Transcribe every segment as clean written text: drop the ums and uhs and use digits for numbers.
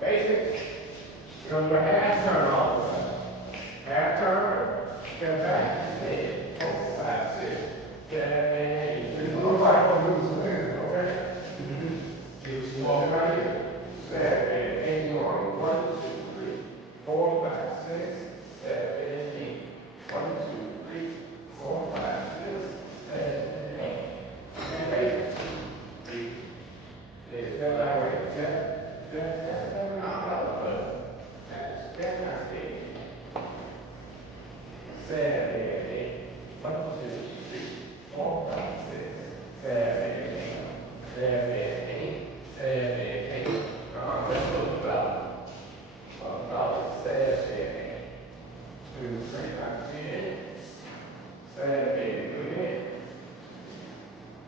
Basic. You're going to do a half turn all the way. Half turn, step back, 4, 5, 6, 7, 8. This looks like I'm losing some hands, okay? Just walk right here. 7, 8, 1, 2, 3, 4, 5, 6, 7, 8. 1, 2, 3, 4, 5, 6, 7, 8. And 8. 3. Step that way. Step, step, step, step. Step, step, step. 7, 8. 1, 2, 3, 4, 5, 6, 7, 8. 7, 8. 7, 8. Let's look about. 7, 8. 2, 3, 5, 10. 7, 8. Good hit.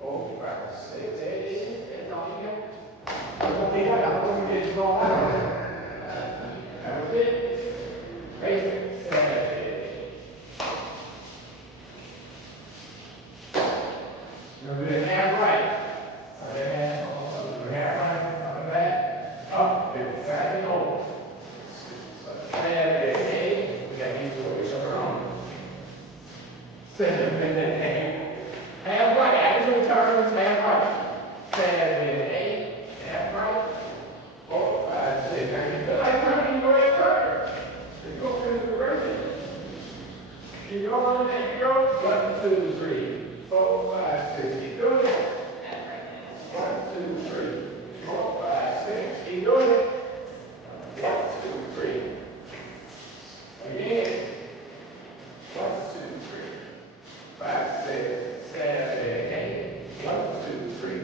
4, 5, 6, 8. That's all you get. I'm going to get you going out. That was it. Basic. 7, 8. You're going to do half right. Half right on the back. Up. Back and over. 7, 8. We got to use the way somewhere on. 7, 8. Half right. Actual turns, half right. 7, 8. Half right. 4, 5, 6. Now you feel like turning, go ahead turn. You go finish the race. Keep going, there you go. 1, 2, 3, 4, 5, 6. Keep doing it. 1, 2, 3, 4, 5, 6. Keep doing it. 1, 2, 3. Again. 1, 2, 3, 5, 6, 7, 8. 1, 2, 3,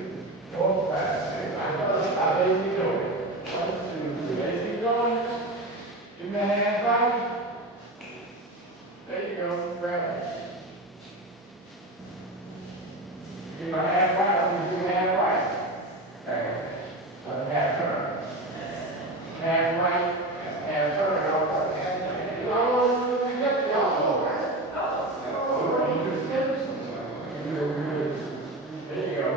4, 5, 6. I know how they be doing. 1, 2, 3. Let's keep going. You may have 5. There you go. Grab it. You might have 5. You have right. Okay. Half turn. Half right. Half turn. There you go.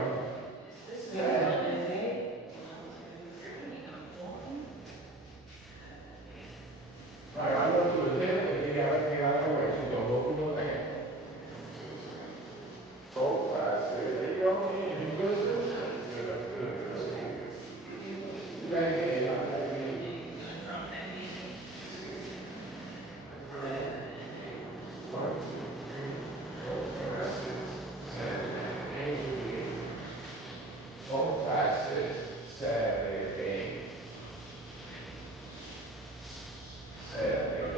Right, I'm going to do a 10, and you got to wait. She's going to go through the hand. 4, 5, 6. There you go. You good? Good. You got to get it.